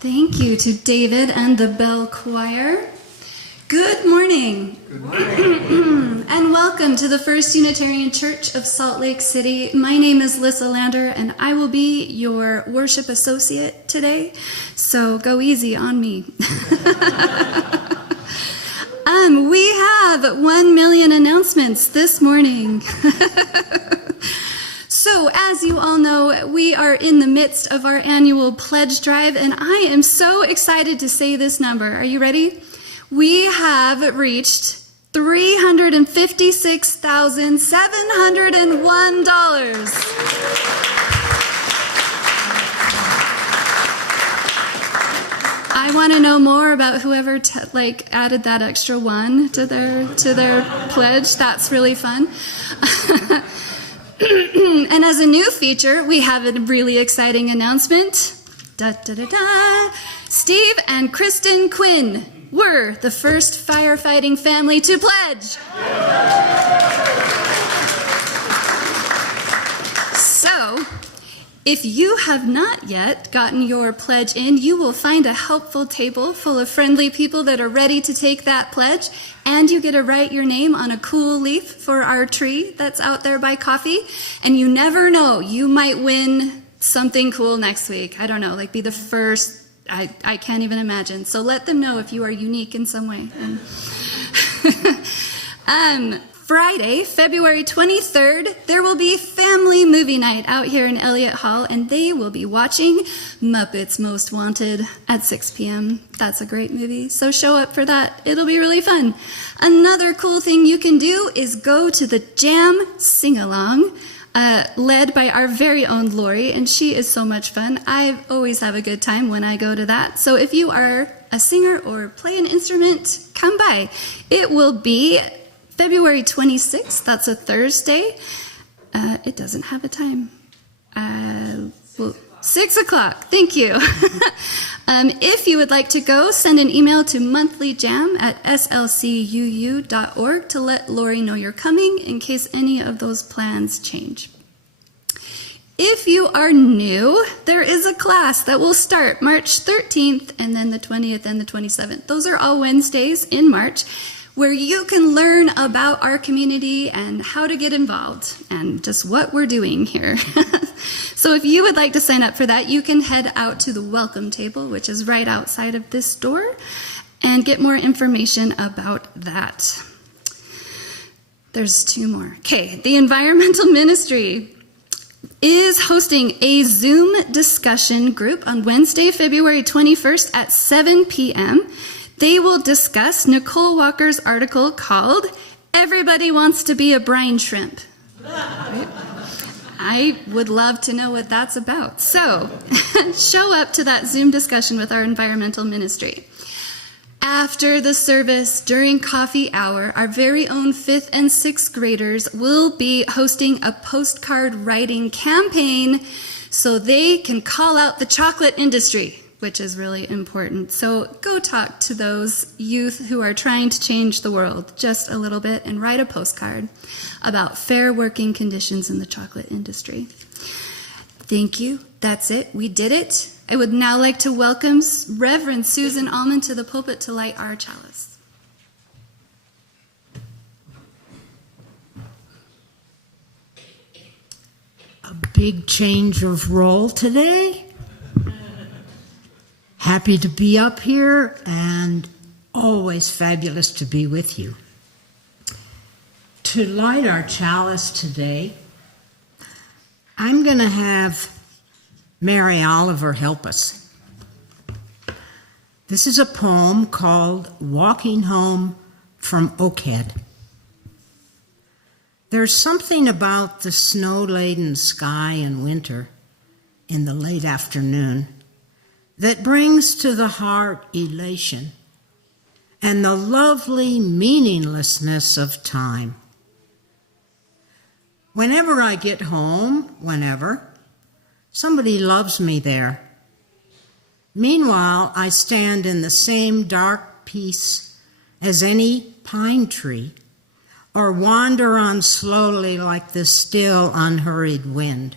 Thank you to David and the Bell Choir. Good morning. Good morning. And welcome to the First Unitarian Church of Salt Lake City. My name is Lissa Lander, and I will be your worship associate today, so go easy on me. We have 1 million announcements this morning. So, as you all know, we are in the midst of our annual pledge drive, and I am so excited to say this number. Are you ready? We have reached $356,701. I want to know more about whoever added that extra one to their pledge. That's really fun. And as a new feature, we have a really exciting announcement. Da, da, da, da. Steve and Kristen Quinn were the first firefighting family to pledge. So, if you have not yet gotten your pledge in, you will find a helpful table full of friendly people that are ready to take that pledge, and you get to write your name on a cool leaf for our tree that's out there by coffee, and you never know, you might win something cool next week. I don't know, be the first, I can't even imagine. So let them know if you are unique in some way. Friday, February 23rd, there will be family movie night out here in Elliott Hall, and they will be watching Muppets Most Wanted at 6 p.m. That's a great movie, so show up for that. It'll be really fun. Another cool thing you can do is go to the Jam Sing-Along, led by our very own Lori, and she is so much fun. I always have a good time when I go to that. So if you are a singer or play an instrument, come by. It will be February 26th, that's a Thursday. It doesn't have a time. 6 o'clock, thank you. If you would like to go, send an email to monthlyjam@slcuu.org to let Lori know you're coming in case any of those plans change. If you are new, there is a class that will start March 13th and then the 20th and the 27th. Those are all Wednesdays in March, where you can learn about our community and how to get involved and just what we're doing here. So if you would like to sign up for that, you can head out to the welcome table, which is right outside of this door, and get more information about that. There's 2 more. Okay, the Environmental Ministry is hosting a Zoom discussion group on Wednesday, February 21st at 7 p.m., They will discuss Nicole Walker's article called Everybody Wants to Be a Brine Shrimp. Right? I would love to know what that's about. So, show up to that Zoom discussion with our environmental ministry. After the service, during coffee hour, our very own 5th and 6th graders will be hosting a postcard writing campaign so they can call out the chocolate industry, which is really important. So go talk to those youth who are trying to change the world just a little bit and write a postcard about fair working conditions in the chocolate industry. Thank you. That's it. We did it. I would now like to welcome Reverend Susan Allman to the pulpit to light our chalice. A big change of role today. Happy to be up here and always fabulous to be with you. To light our chalice today, I'm going to have Mary Oliver help us. This is a poem called Walking Home from Oakhead. There's something about the snow-laden sky in winter in the late afternoon that brings to the heart elation and the lovely meaninglessness of time. Whenever I get home, somebody loves me there. Meanwhile, I stand in the same dark peace as any pine tree, or wander on slowly like the still, unhurried wind,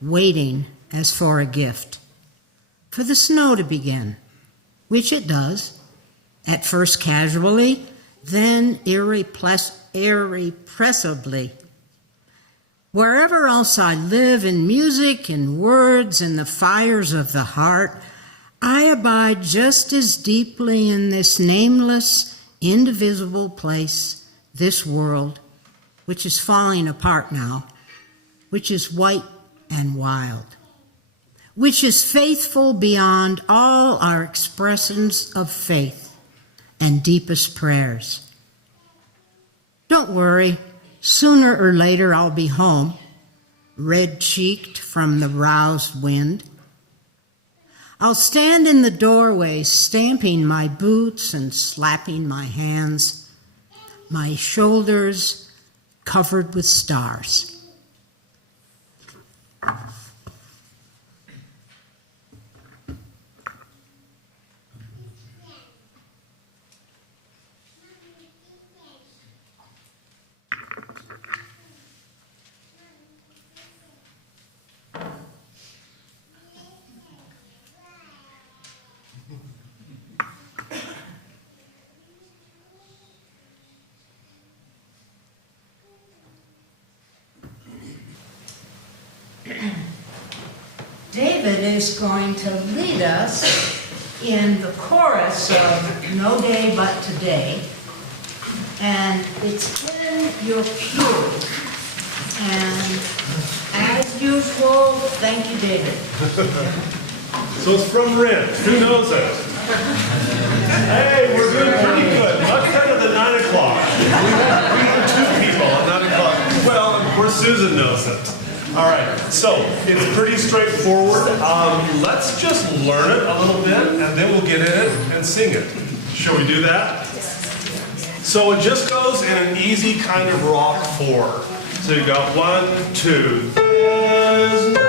waiting as for a gift. for the snow to begin, which it does, at first casually, then irrepressibly. Wherever else I live in music and words and the fires of the heart, I abide just as deeply in this nameless, indivisible place, this world, which is falling apart now, which is white and wild, which is faithful beyond all our expressions of faith and deepest prayers. Don't worry, sooner or later I'll be home, red-cheeked from the roused wind. I'll stand in the doorway, stamping my boots and slapping my hands, my shoulders covered with stars. David is going to lead us in the chorus of No Day But Today, and it's in your pew. And as usual, thank you, David. So it's from Rin. Who knows it? Hey, we're doing pretty good. Much better than 9 o'clock. We have 2 people at 9 o'clock. Well, of course, Susan knows it. All right, so it's pretty straightforward. Let's just learn it a little bit, and then we'll get in it and sing it. Shall we do that? So it just goes in an easy kind of rock 4. So you got 1, 2. There's no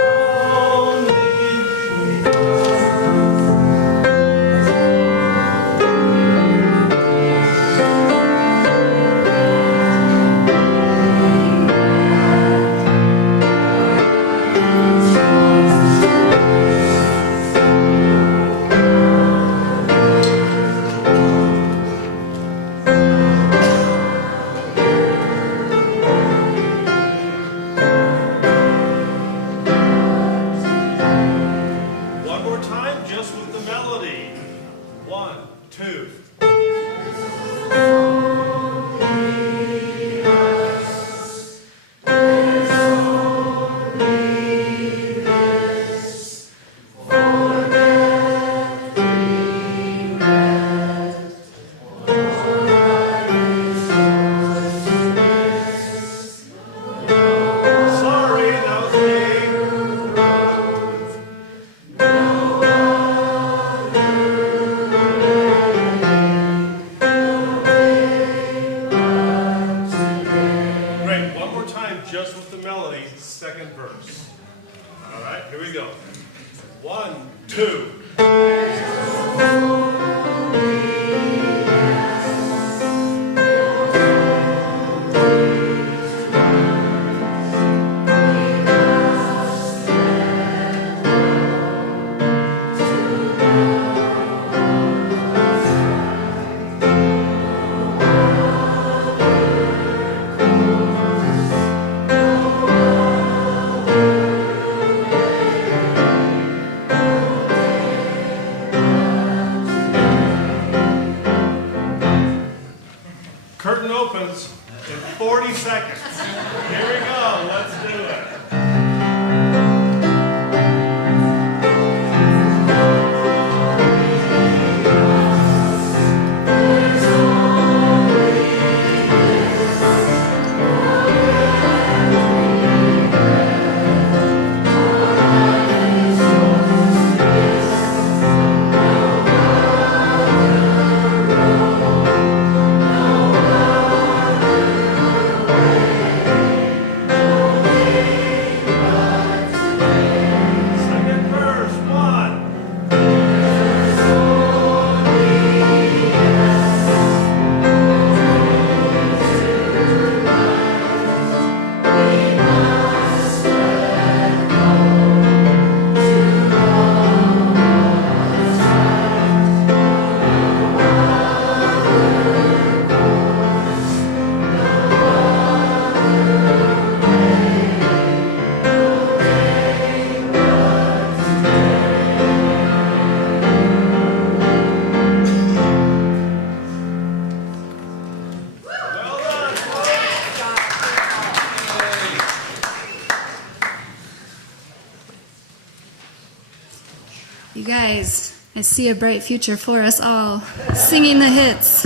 I see a bright future for us all, singing the hits.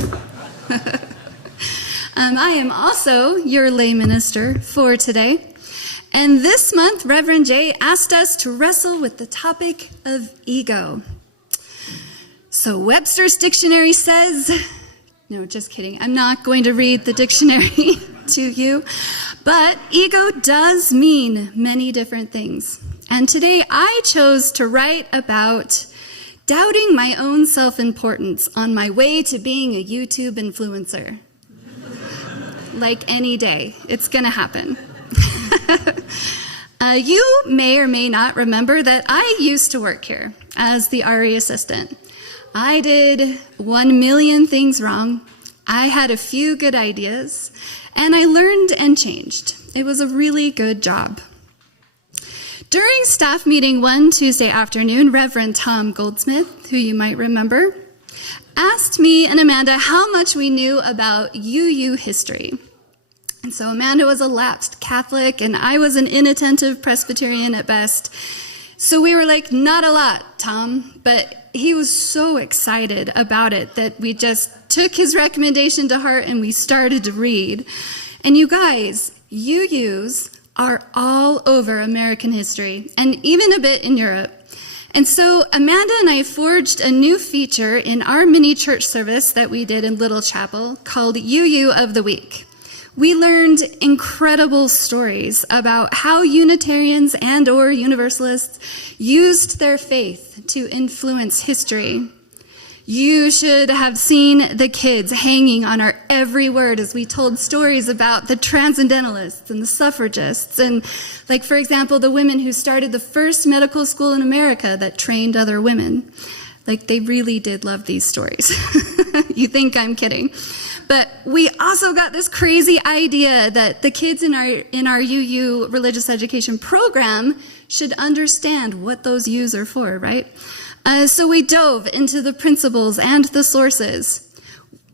I am also your lay minister for today. And this month, Reverend Jay asked us to wrestle with the topic of ego. So Webster's dictionary says, no, just kidding. I'm not going to read the dictionary to you, but ego does mean many different things. And today I chose to write about doubting my own self-importance on my way to being a YouTube influencer. Like any day, it's going to happen. You may or may not remember that I used to work here as the RE assistant. I did 1 million things wrong. I had a few good ideas, and I learned and changed. It was a really good job. During staff meeting one Tuesday afternoon, Reverend Tom Goldsmith, who you might remember, asked me and Amanda how much we knew about UU history. And so Amanda was a lapsed Catholic, and I was an inattentive Presbyterian at best. So we were like, not a lot, Tom. But he was so excited about it that we just took his recommendation to heart and we started to read. And you guys, UUs are all over American history, and even a bit in Europe. And so Amanda and I forged a new feature in our mini church service that we did in Little Chapel called UU of the Week. We learned incredible stories about how Unitarians and or Universalists used their faith to influence history. You should have seen the kids hanging on our every word as we told stories about the transcendentalists and the suffragists and, like, for example, the women who started the first medical school in America that trained other women. Like, they really did love these stories. You think I'm kidding. But we also got this crazy idea that the kids in our UU religious education program should understand what those U's are for, right? So we dove into the principles and the sources.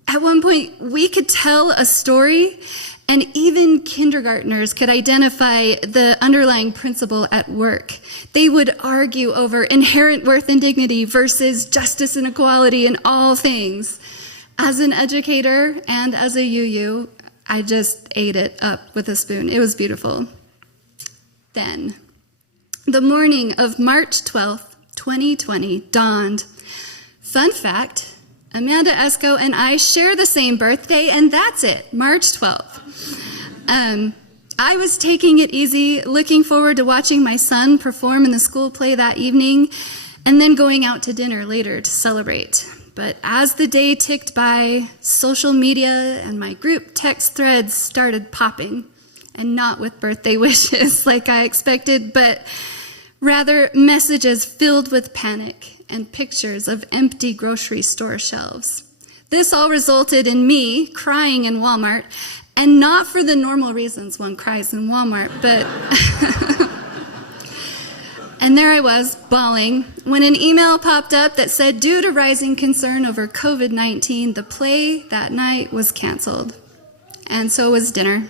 At one point, we could tell a story, and even kindergartners could identify the underlying principle at work. They would argue over inherent worth and dignity versus justice and equality in all things. As an educator and as a UU, I just ate it up with a spoon. It was beautiful. Then, the morning of March 12th, 2020 dawned. Fun fact, Amanda Esco and I share the same birthday, and that's it, March 12th. I was taking it easy, looking forward to watching my son perform in the school play that evening, and then going out to dinner later to celebrate. But as the day ticked by, social media and my group text threads started popping, and not with birthday wishes like I expected, but rather messages filled with panic and pictures of empty grocery store shelves. This all resulted in me crying in Walmart, and not for the normal reasons one cries in Walmart, but and there I was, bawling, when an email popped up that said, due to rising concern over COVID-19, the play that night was canceled. And so was dinner.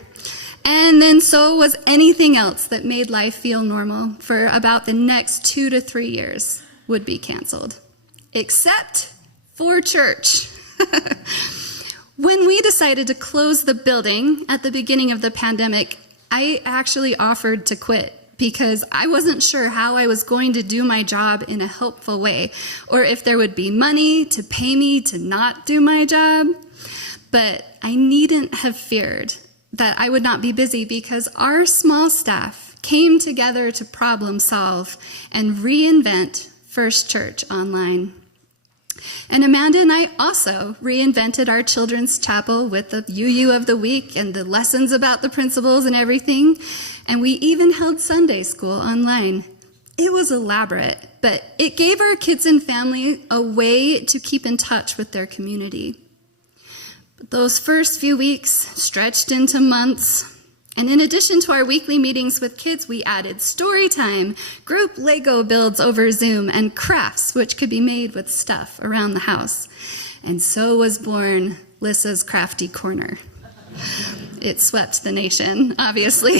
And then so was anything else that made life feel normal for about the next 2 to 3 years would be canceled. Except for church. When we decided to close the building at the beginning of the pandemic, I actually offered to quit, because I wasn't sure how I was going to do my job in a helpful way, or if there would be money to pay me to not do my job. But I needn't have feared that I would not be busy, because our small staff came together to problem solve and reinvent First Church online. And Amanda and I also reinvented our children's chapel with the UU of the week and the lessons about the principles and everything. And we even held Sunday school online. It was elaborate, but it gave our kids and family a way to keep in touch with their community. But those first few weeks stretched into months. And in addition to our weekly meetings with kids, we added story time, group Lego builds over Zoom, and crafts, which could be made with stuff around the house. And so was born Lissa's Crafty Corner. it swept the nation, obviously.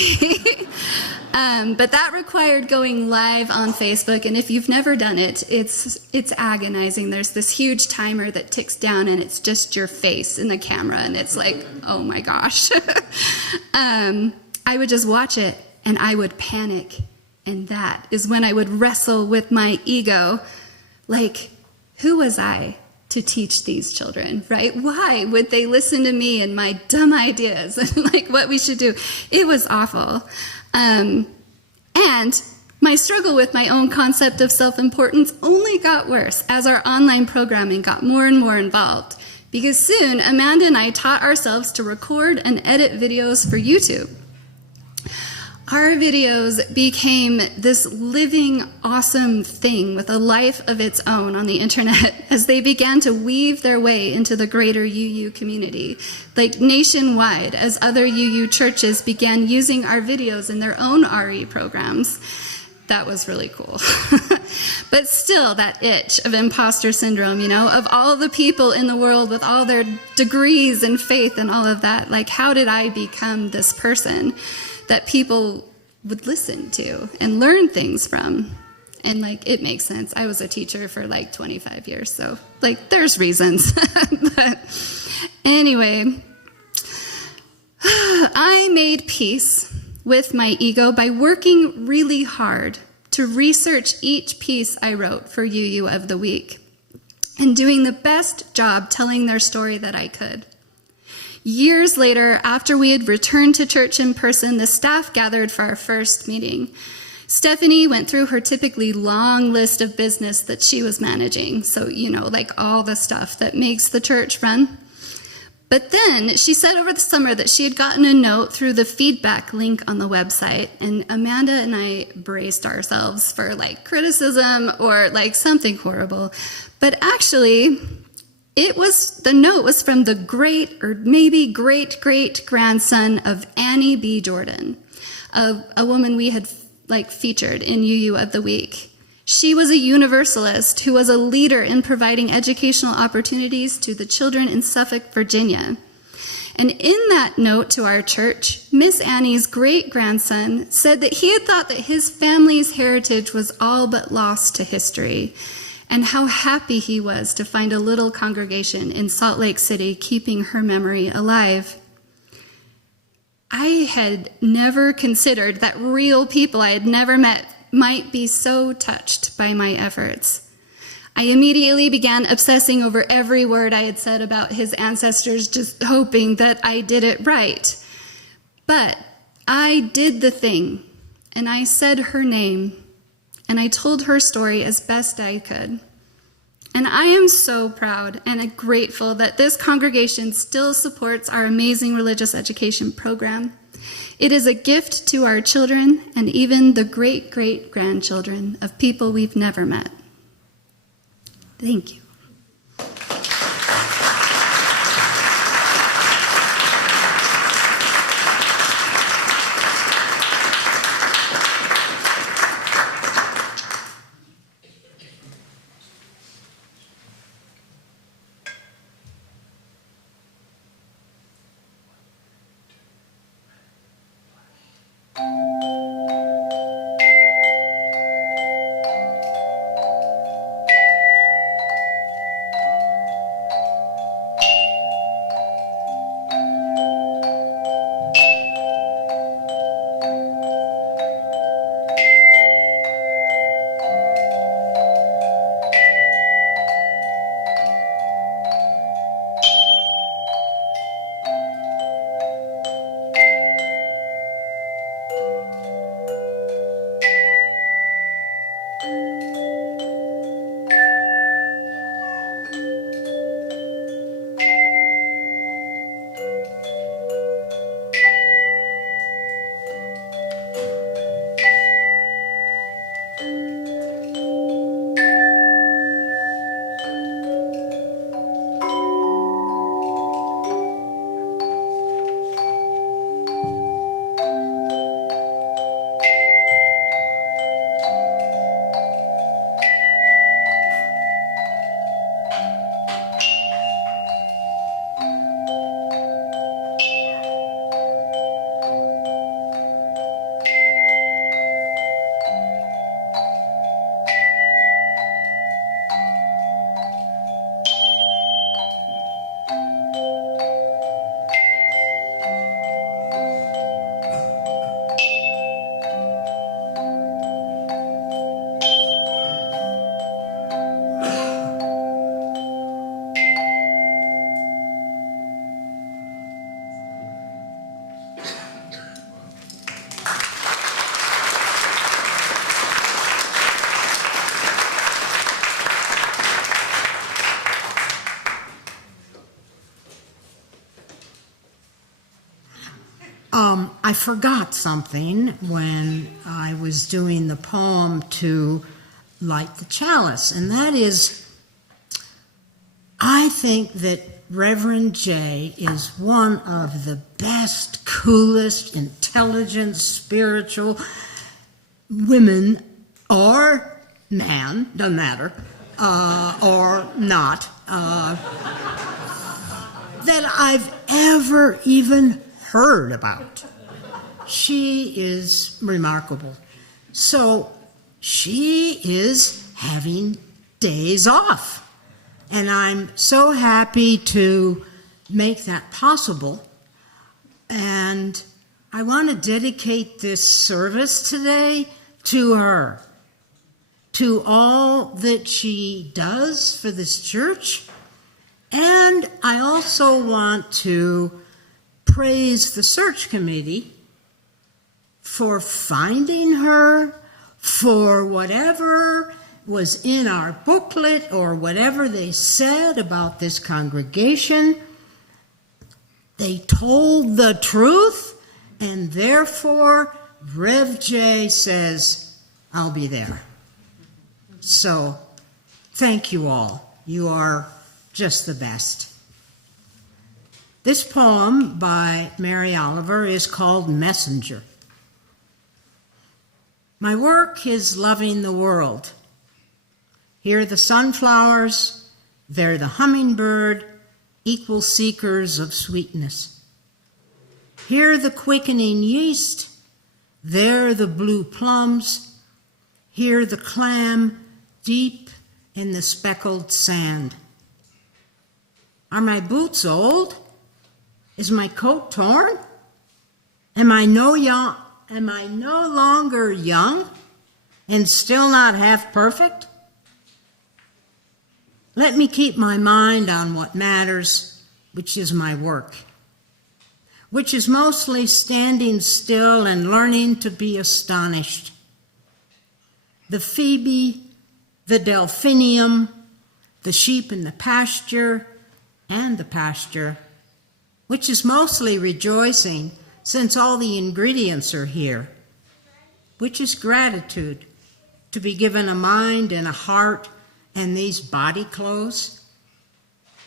But that required going live on Facebook, and if you've never done it, it's agonizing. There's this huge timer that ticks down, and it's just your face in the camera, and it's like, oh my gosh. I would just watch it, and I would panic, and that is when I would wrestle with my ego, like, who was I to teach these children, right? Why would they listen to me and my dumb ideas and like what we should do? It was awful. And my struggle with my own concept of self-importance only got worse as our online programming got more and more involved. Because soon, Amanda and I taught ourselves to record and edit videos for YouTube. Our videos became this living, awesome thing with a life of its own on the internet as they began to weave their way into the greater UU community, like nationwide, as other UU churches began using our videos in their own RE programs. That was really cool. But still, that itch of imposter syndrome, of all the people in the world with all their degrees and faith and all of that, like, how did I become this person that people would listen to and learn things from? And like, it makes sense. I was a teacher for like 25 years, so like, there's reasons. But anyway, I made peace with my ego by working really hard to research each piece I wrote for UU of the Week and doing the best job telling their story that I could. Years later, after we had returned to church in person, the staff gathered for our first meeting. Stephanie went through her typically long list of business that she was managing. So, like all the stuff that makes the church run. But then she said over the summer that she had gotten a note through the feedback link on the website. And Amanda and I braced ourselves for like criticism or like something horrible. But actually, the note was from the great or maybe great-great-grandson of Annie B. Jordan, a woman we had featured in UU of the Week. She was a Universalist who was a leader in providing educational opportunities to the children in Suffolk, Virginia. And in that note to our church, Miss Annie's great-grandson said that he had thought that his family's heritage was all but lost to history, and how happy he was to find a little congregation in Salt Lake City keeping her memory alive. I had never considered that real people I had never met might be so touched by my efforts. I immediately began obsessing over every word I had said about his ancestors, just hoping that I did it right. But I did the thing, and I said her name, and I told her story as best I could. And I am so proud and grateful that this congregation still supports our amazing religious education program. It is a gift to our children and even the great-great-grandchildren of people we've never met. Thank you. I forgot something when I was doing the poem to light the chalice, and that is, I think that Reverend J is one of the best, coolest, intelligent, spiritual women or man, doesn't matter, or not, that I've ever even heard about. She is remarkable. So she is having days off. And I'm so happy to make that possible. And I want to dedicate this service today to her, to all that she does for this church. And I also want to praise the search committee for finding her, for whatever was in our booklet or whatever they said about this congregation. They told the truth, and therefore Rev J says, I'll be there. So thank you all. You are just the best. This poem by Mary Oliver is called Messenger. My work is loving the world. Here the sunflowers, there the hummingbird, equal seekers of sweetness. Here the quickening yeast, there the blue plums, here the clam deep in the speckled sand. Are my boots old? Is my coat torn? Am I no longer young and still not half perfect? Let me keep my mind on what matters, which is my work, which is mostly standing still and learning to be astonished. The Phoebe, the delphinium, the sheep in the pasture, and the pasture, which is mostly rejoicing since all the ingredients are here, which is gratitude to be given a mind and a heart and these body clothes,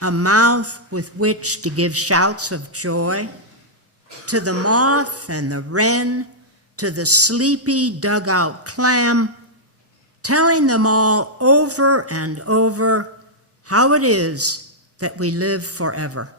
a mouth with which to give shouts of joy, to the moth and the wren, to the sleepy dugout clam, telling them all over and over how it is that we live forever.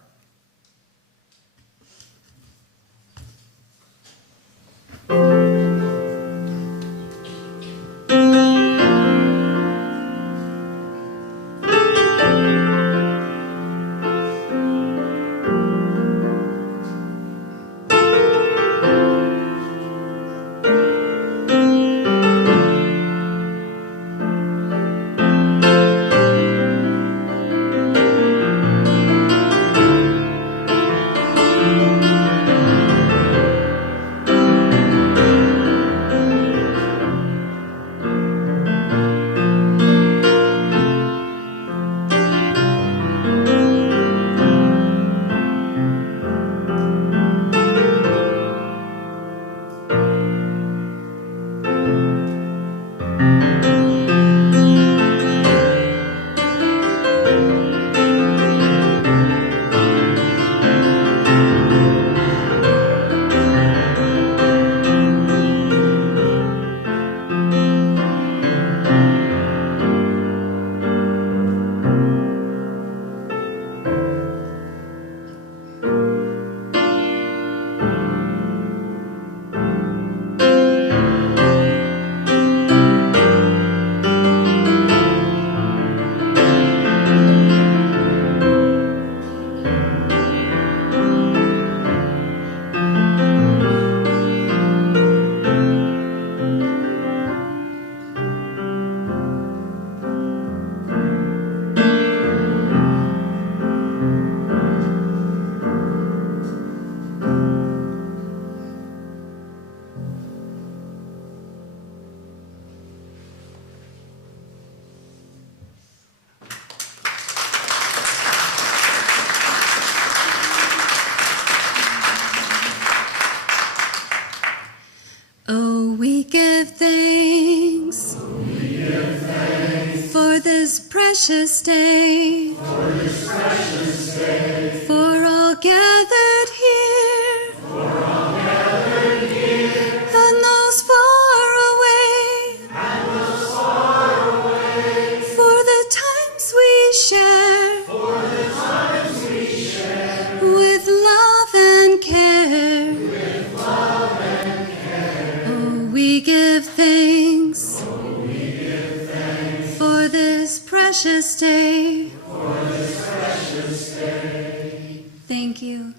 precious day, for all gathered here, and those far away, for the times we share, with love and care. Oh, we give thanks for this precious day. Thank you.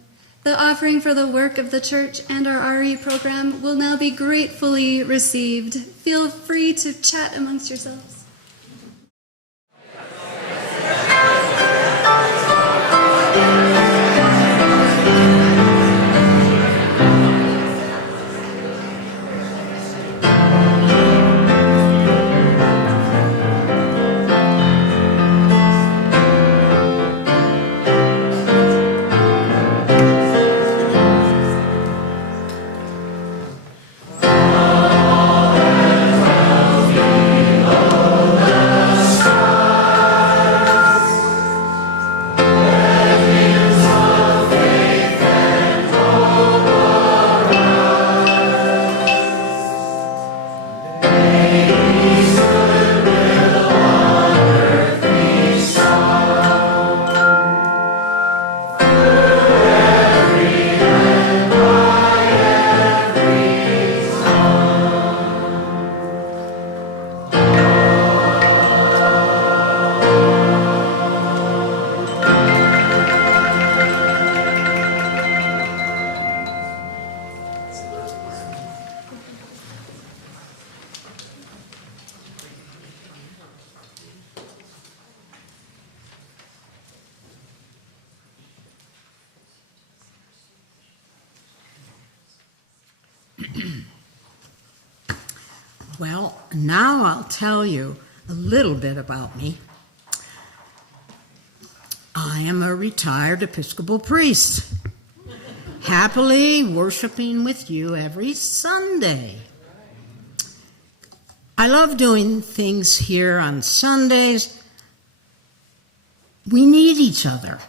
The offering for the work of the church and our RE program will now be gratefully received. Feel free to chat amongst yourselves. Well, now I'll tell you a little bit about me. I am a retired Episcopal priest, happily worshiping with you every Sunday. I love doing things here on Sundays. We need each other.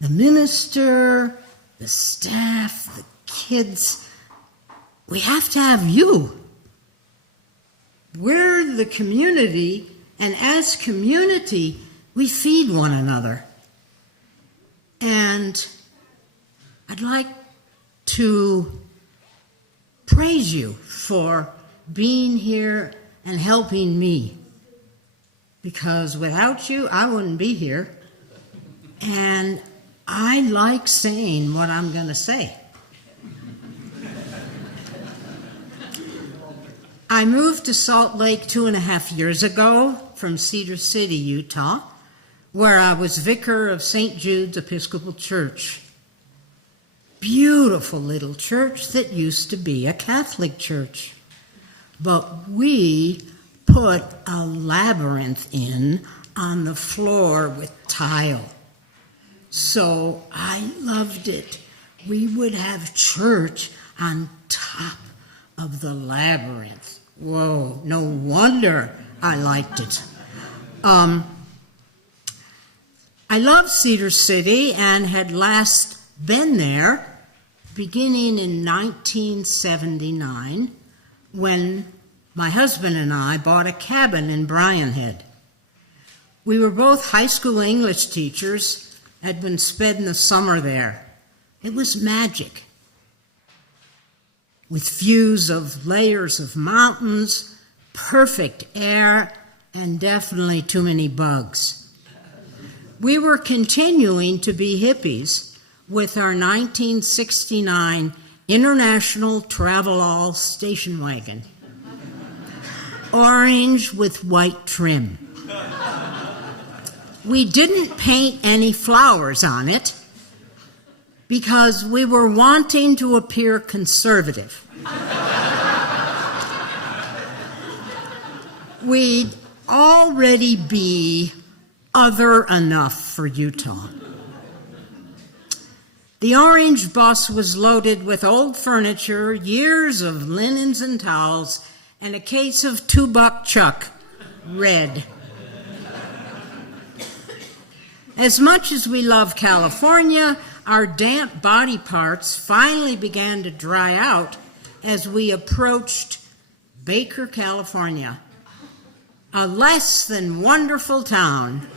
The minister, the staff, the kids. We have to have you. We're the community, and as community, we feed one another. And I'd like to praise you for being here and helping me, because without you, I wouldn't be here. And I like saying what I'm going to say. I moved to Salt Lake 2.5 years ago from Cedar City, Utah, where I was vicar of St. Jude's Episcopal Church. Beautiful little church that used to be a Catholic church. But we put a labyrinth in on the floor with tile. So I loved it. We would have church on top of the labyrinth. Whoa, no wonder I liked it. I love Cedar City and had last been there beginning in 1979 when my husband and I bought a cabin in Bryan Head. We were both high school English teachers, had been spending the summer there. It was magic, with views of layers of mountains, perfect air, and definitely too many bugs. We were continuing to be hippies with our 1969 International Travelall station wagon, orange with white trim. We didn't paint any flowers on it because we were wanting to appear conservative. We'd already be other enough for Utah. The orange bus was loaded with old furniture, years of linens and towels, and a case of $2 Chuck, red. As much as we love California, our damp body parts finally began to dry out as we approached Baker, California, a less than wonderful town.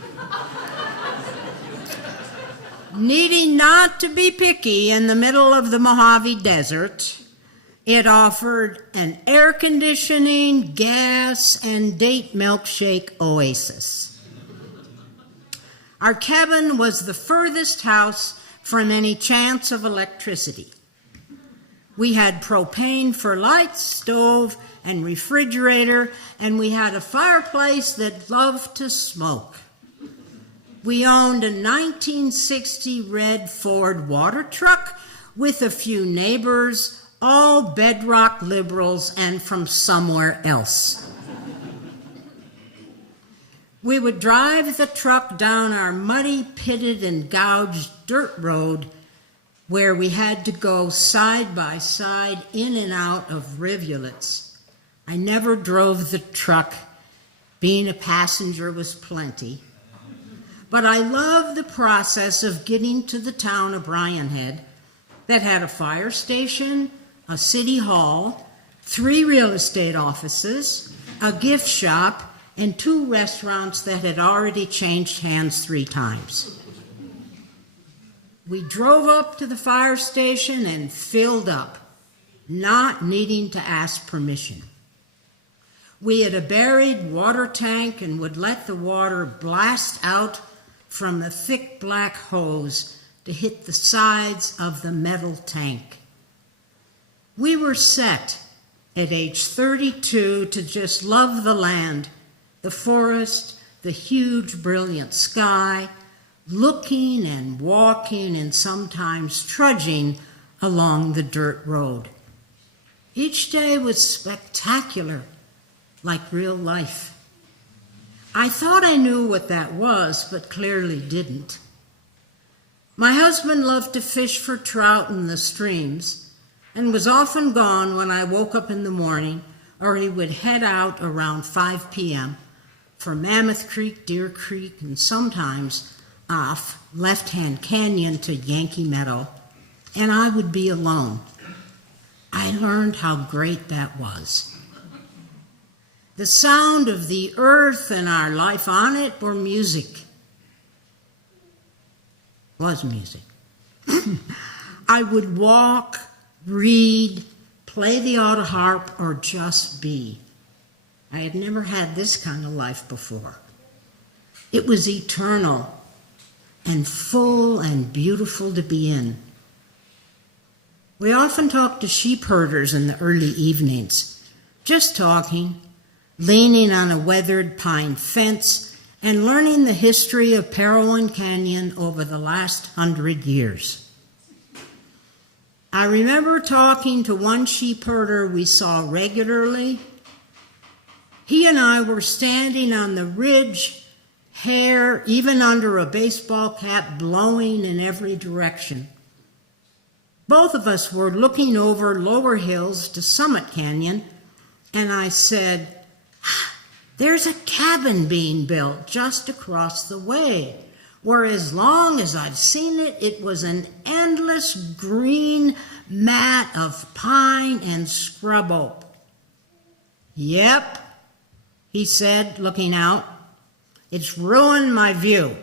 Needing not to be picky in the middle of the Mojave Desert, it offered an air conditioning, gas, and date milkshake oasis. Our cabin was the furthest house from any chance of electricity. We had propane for lights, stove, and refrigerator, and we had a fireplace that loved to smoke. We owned a 1960 red Ford water truck with a few neighbors, all bedrock liberals and from somewhere else. We would drive the truck down our muddy, pitted, and gouged dirt road where we had to go side by side in and out of rivulets. I never drove the truck. Being a passenger was plenty. But I loved the process of getting to the town of Bryan Head that had a fire station, a city hall, 3 real estate offices, a gift shop, and 2 restaurants that had already changed hands 3 times. We drove up to the fire station and filled up, not needing to ask permission. We had a buried water tank and would let the water blast out from the thick black hose to hit the sides of the metal tank. We were set at age 32 to just love the land, the forest, the huge brilliant sky, looking and walking and sometimes trudging along the dirt road. Each day was spectacular, like real life. I thought I knew what that was, but clearly didn't. My husband loved to fish for trout in the streams and was often gone when I woke up in the morning, or he would head out around 5 p.m. for Mammoth Creek, Deer Creek, and sometimes off Left-Hand Canyon to Yankee Meadow, and I would be alone. I learned how great that was. The sound of the earth and our life on it were music. Was music. I would walk, read, play the auto harp, or just be. I had never had this kind of life before. It was eternal and full and beautiful to be in. We often talked to sheep herders in the early evenings, just talking, leaning on a weathered pine fence, and learning the history of Parowan Canyon over the last 100 years. I remember talking to one sheep herder we saw regularly. He and I were standing on the ridge, hair even under a baseball cap blowing in every direction. Both of us were looking over lower hills to Summit Canyon, and I said, "There's a cabin being built just across the way, where as long as I've seen it, it was an endless green mat of pine and scrub oak." "Yep," he said, looking out. "It's ruined my view."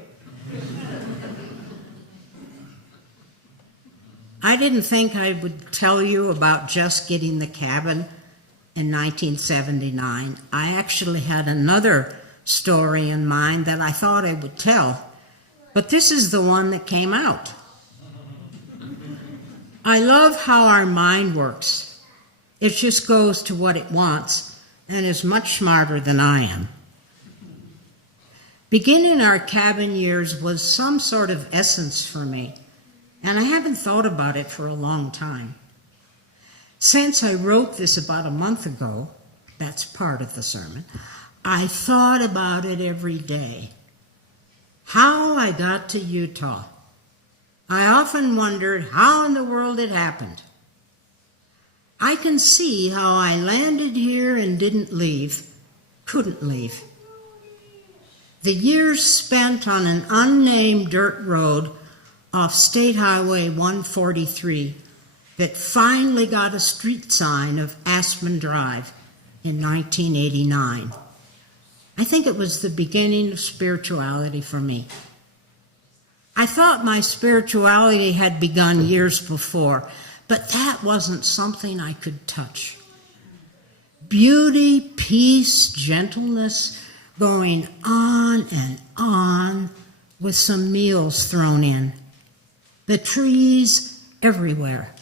I didn't think I would tell you about just getting the cabin in 1979. I actually had another story in mind that I thought I would tell, but this is the one that came out. I love how our mind works. It just goes to what it wants and is much smarter than I am. Beginning our cabin years was some sort of essence for me, and I haven't thought about it for a long time. Since I wrote this about a month ago, that's part of the sermon, I thought about it every day. How I got to Utah. I often wondered how in the world it happened. I can see how I landed here and didn't leave, couldn't leave. the years spent on an unnamed dirt road off State Highway 143 that finally got a street sign of Aspen Drive in 1989. I think it was the beginning of spirituality for me. I thought my spirituality had begun years before, but that wasn't something I could touch. Beauty, peace, gentleness, going on and on with some meals thrown in. The trees everywhere.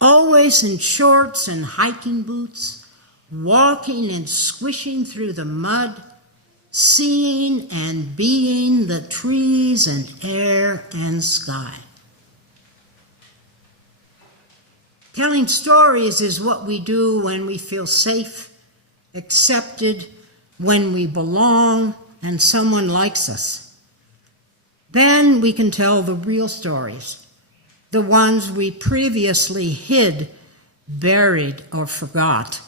Always in shorts and hiking boots, walking and squishing through the mud, seeing and being the trees and air and sky. Telling stories is what we do when we feel safe, accepted, when we belong, and someone likes us. Then we can tell the real stories, the ones we previously hid, buried, or forgot.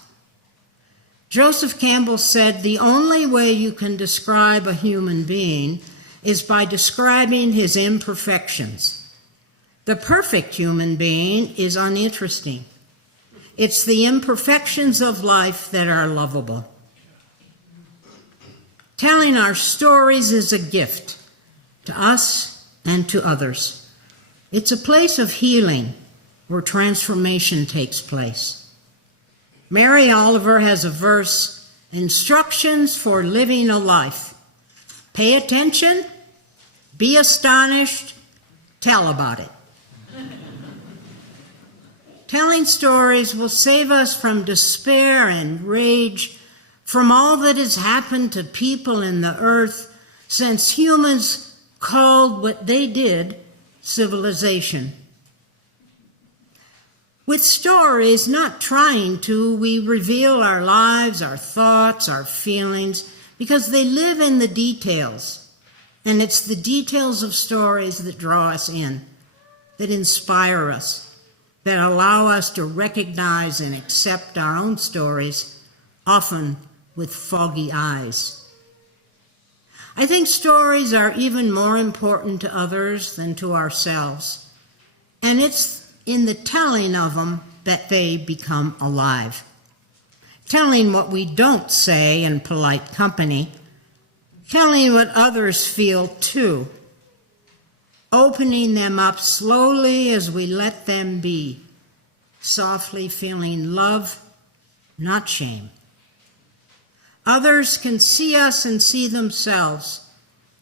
Joseph Campbell said, the only way you can describe a human being is by describing his imperfections. The perfect human being is uninteresting. It's the imperfections of life that are lovable. Telling our stories is a gift to us and to others. It's a place of healing where transformation takes place. Mary Oliver has a verse, instructions for living a life. Pay attention, be astonished, tell about it. Telling stories will save us from despair and rage, from all that has happened to people in the earth since humans called what they did civilization. With stories, not trying to, we reveal our lives, our thoughts, our feelings, because they live in the details. And it's the details of stories that draw us in, that inspire us, that allow us to recognize and accept our own stories, often with foggy eyes. I think stories are even more important to others than to ourselves, and it's in the telling of them that they become alive. Telling what we don't say in polite company, telling what others feel too, opening them up slowly as we let them be, softly feeling love, not shame. Others can see us and see themselves,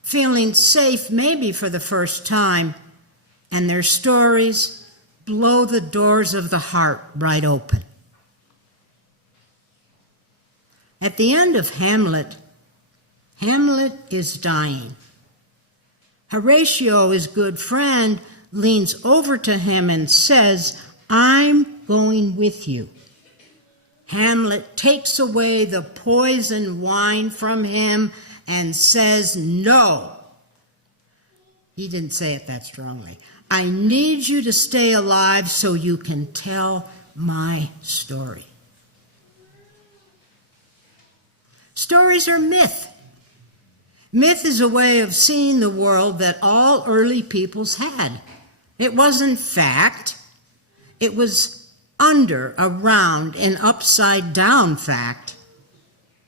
feeling safe maybe for the first time, and their stories blow the doors of the heart right open. At the end of Hamlet, Hamlet is dying. Horatio, his good friend, leans over to him and says, I'm going with you. Hamlet takes away the poison wine from him and says, no. He didn't say it that strongly. I need you to stay alive so you can tell my story. Stories are myth. Myth is a way of seeing the world that all early peoples had. It wasn't fact. It was under, around, and upside down fact.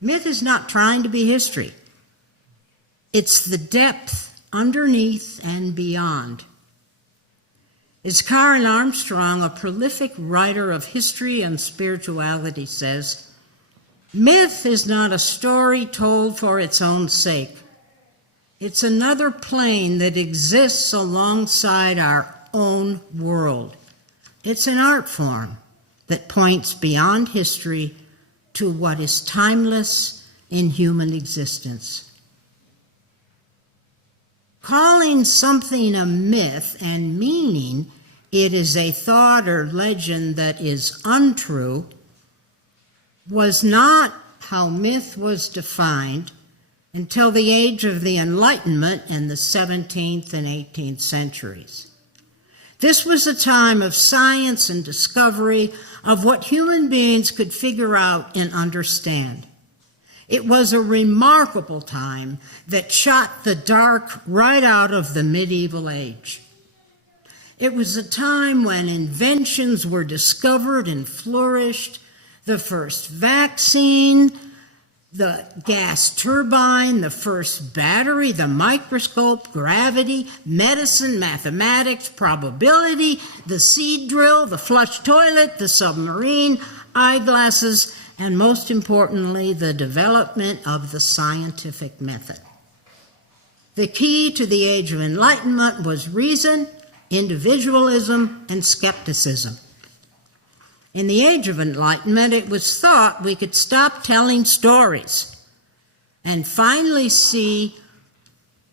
Myth is not trying to be history. It's the depth underneath and beyond. As Karen Armstrong, a prolific writer of history and spirituality, says, myth is not a story told for its own sake. It's another plane that exists alongside our own world. It's an art form that points beyond history to what is timeless in human existence. Calling something a myth and meaning it is a thought or legend that is untrue was not how myth was defined until the age of the Enlightenment in the 17th and 18th centuries. This was a time of science and discovery of what human beings could figure out and understand. It was a remarkable time that shot the dark right out of the medieval age. It was a time when inventions were discovered and flourished, the first vaccine, the gas turbine, the first battery, the microscope, gravity, medicine, mathematics, probability, the seed drill, the flush toilet, the submarine, eyeglasses, and most importantly, the development of the scientific method. The key to the Age of Enlightenment was reason, individualism, and skepticism. In the Age of Enlightenment, it was thought we could stop telling stories and finally see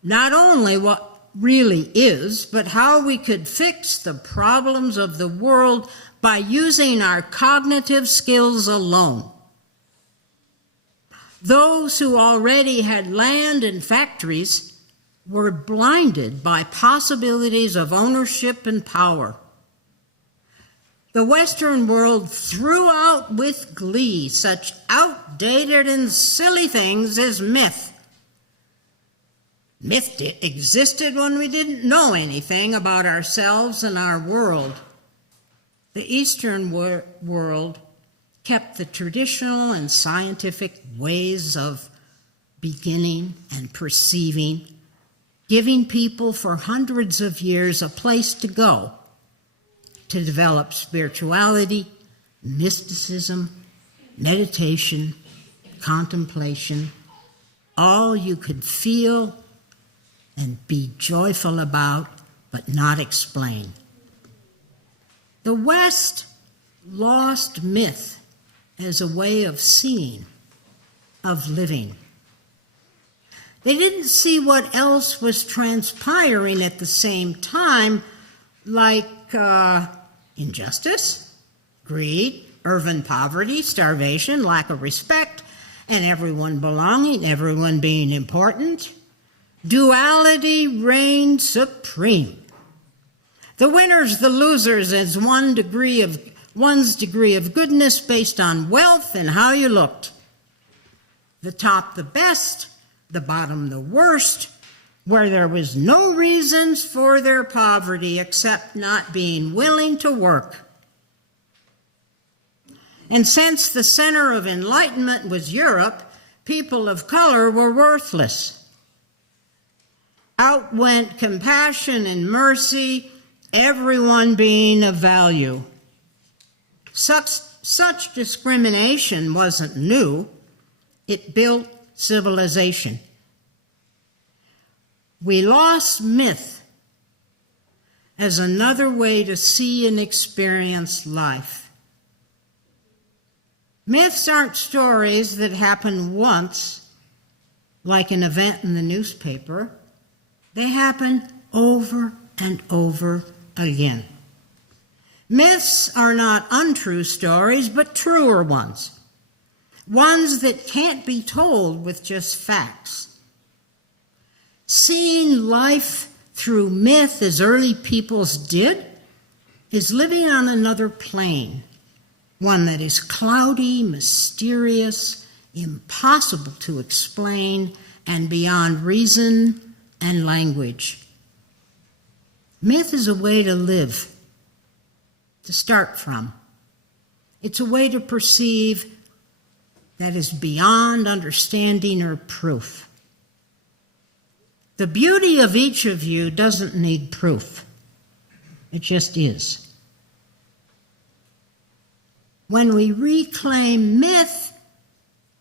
not only what really is, but how we could fix the problems of the world by using our cognitive skills alone. Those who already had land and factories were blinded by possibilities of ownership and power. The Western world threw out with glee such outdated and silly things as myth. Myth existed when we didn't know anything about ourselves and our world. The Eastern world kept the traditional and scientific ways of beginning and perceiving, giving people for hundreds of years a place to go to develop spirituality, mysticism, meditation, contemplation, all you could feel and be joyful about, but not explain. The West lost myth as a way of seeing, of living. They didn't see what else was transpiring at the same time, like injustice, greed, urban poverty, starvation, lack of respect, and everyone belonging, everyone being important. Duality reigned supreme. The winners, the losers, as one's degree of goodness based on wealth and how you looked. The top the best, the bottom the worst, where there was no reasons for their poverty except not being willing to work. And since the center of enlightenment was Europe, people of color were worthless. Out went compassion and mercy, everyone being of value. Such discrimination wasn't new. It built civilization. We lost myth as another way to see and experience life. Myths aren't stories that happen once, like an event in the newspaper. They happen over and over again. Myths are not untrue stories, but truer ones. Ones that can't be told with just facts. Seeing life through myth, as early peoples did, is living on another plane, one that is cloudy, mysterious, impossible to explain, and beyond reason and language. Myth is a way to live, to start from. It's a way to perceive that is beyond understanding or proof. The beauty of each of you doesn't need proof. It just is. When we reclaim myth,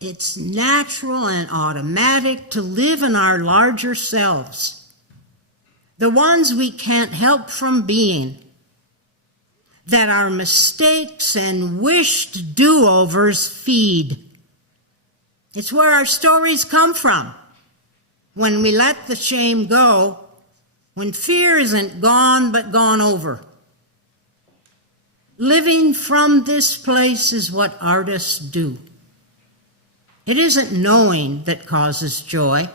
it's natural and automatic to live in our larger selves, the ones we can't help from being, that our mistakes and wished do-overs feed. It's where our stories come from. When we let the shame go, when fear isn't gone but gone over. Living from this place is what artists do. It isn't knowing that causes joy.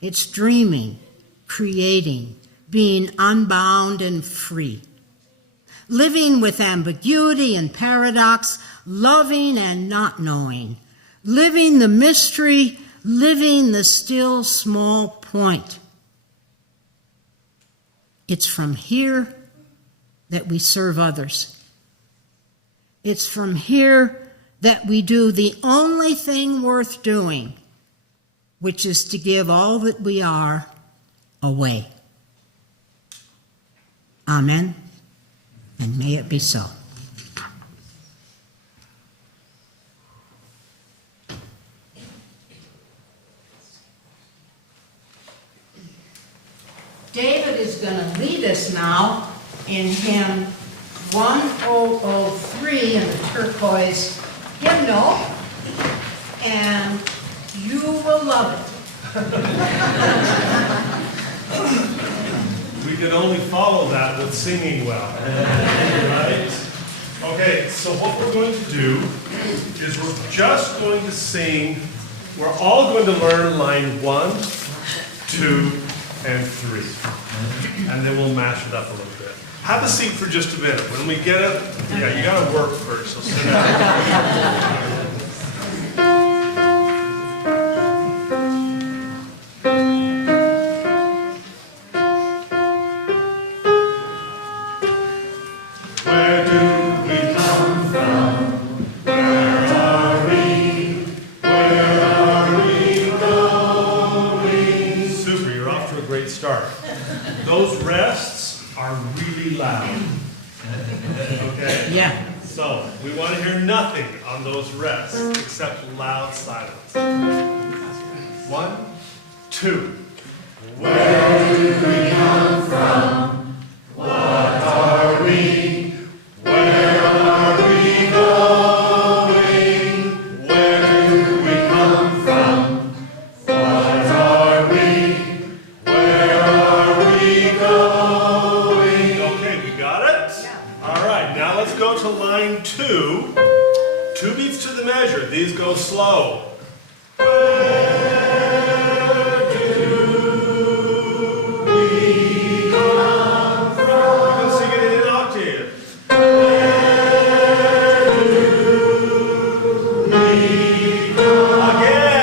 It's dreaming, creating, being unbound and free. Living with ambiguity and paradox, loving and not knowing, living the mystery, living the still small point. It's from here that we serve others. It's from here that we do the only thing worth doing, which is to give all that we are away. Amen, and may it be so. David is going to lead us now in hymn 1003 in the turquoise hymnal, and you will love it. We can only follow that with singing well, right? Okay, so what we're going to do is we're just going to sing, we're all going to learn line 1, 2, and 3. And then we'll mash it up a little bit. Have a seat for just a minute. When we get it, yeah, you got to work first, so sit down. Those rests, except loud silence. 1, 2. Where do we come from? What are we? Where are we going? Where do we come from? What are we? Where are we going? Okay, we got it? Yeah. All right, now let's go to line 2. 2 beats to the measure. These go slow. Where do we come from? You can sing it in an octave. Where do we come? Again.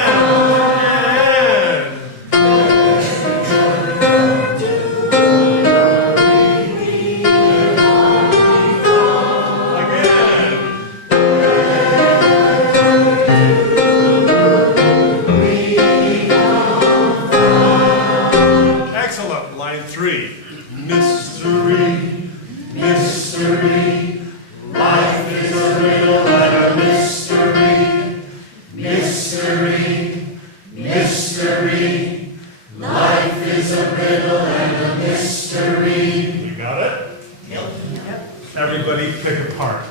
Everybody pick a part.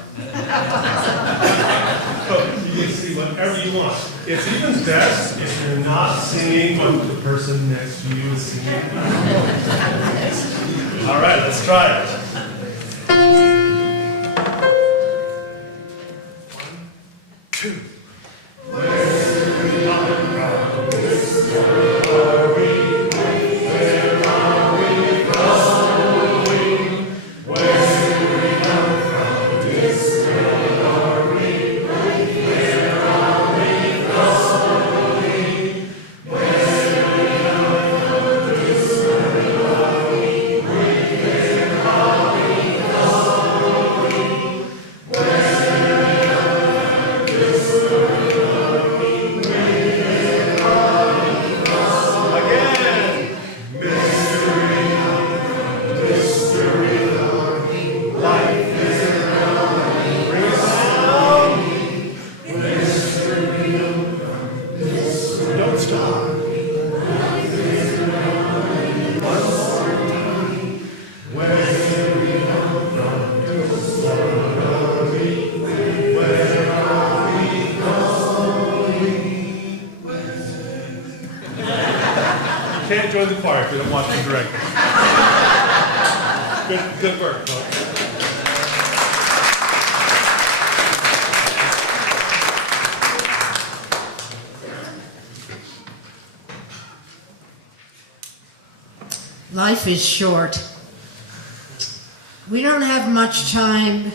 So you can see whatever you want. It's even best if you're not singing but the person next to you is singing. All right, let's try it. 1, 2. Can't join the choir if you don't watch the director. Good work, folks. Life is short. We don't have much time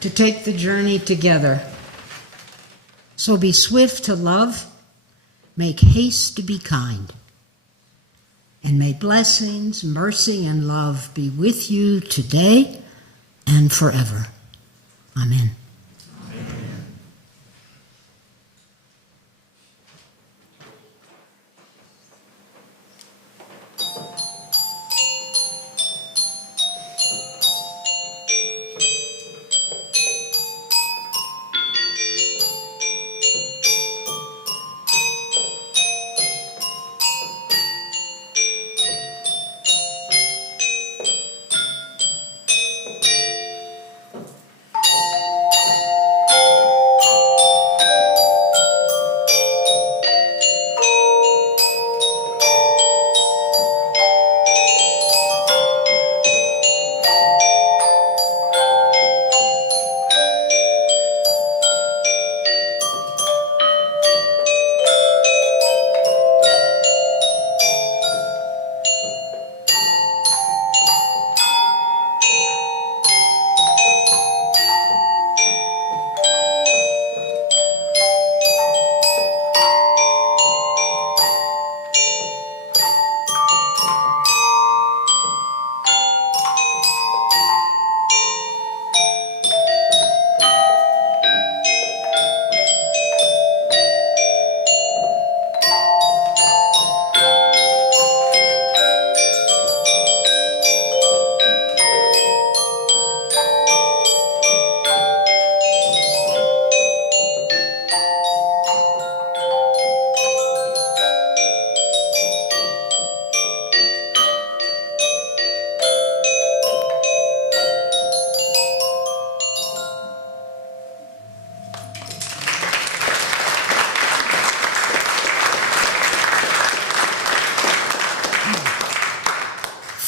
to take the journey together. So be swift to love, make haste to be kind. And may blessings, mercy, and love be with you today and forever. Amen.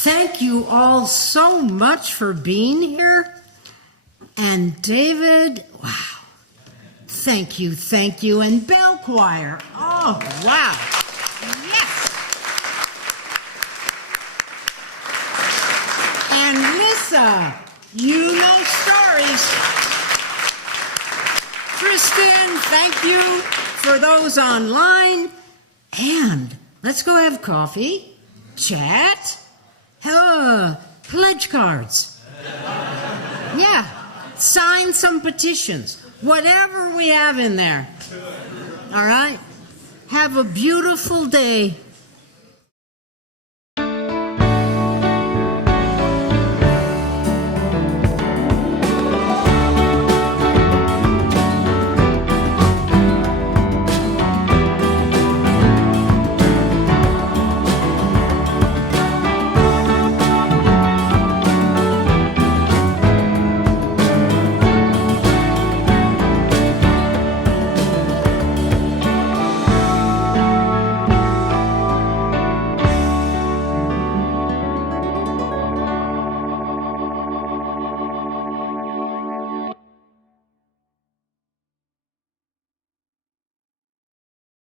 Thank you all so much for being here. And David, wow. Thank you. And Bell Choir, oh, wow. Yes. And Lissa, you know stories. Kristen, thank you for those online. And let's go have coffee, chat, pledge cards. Yeah, sign some petitions, whatever we have in there. All right? Have a beautiful day.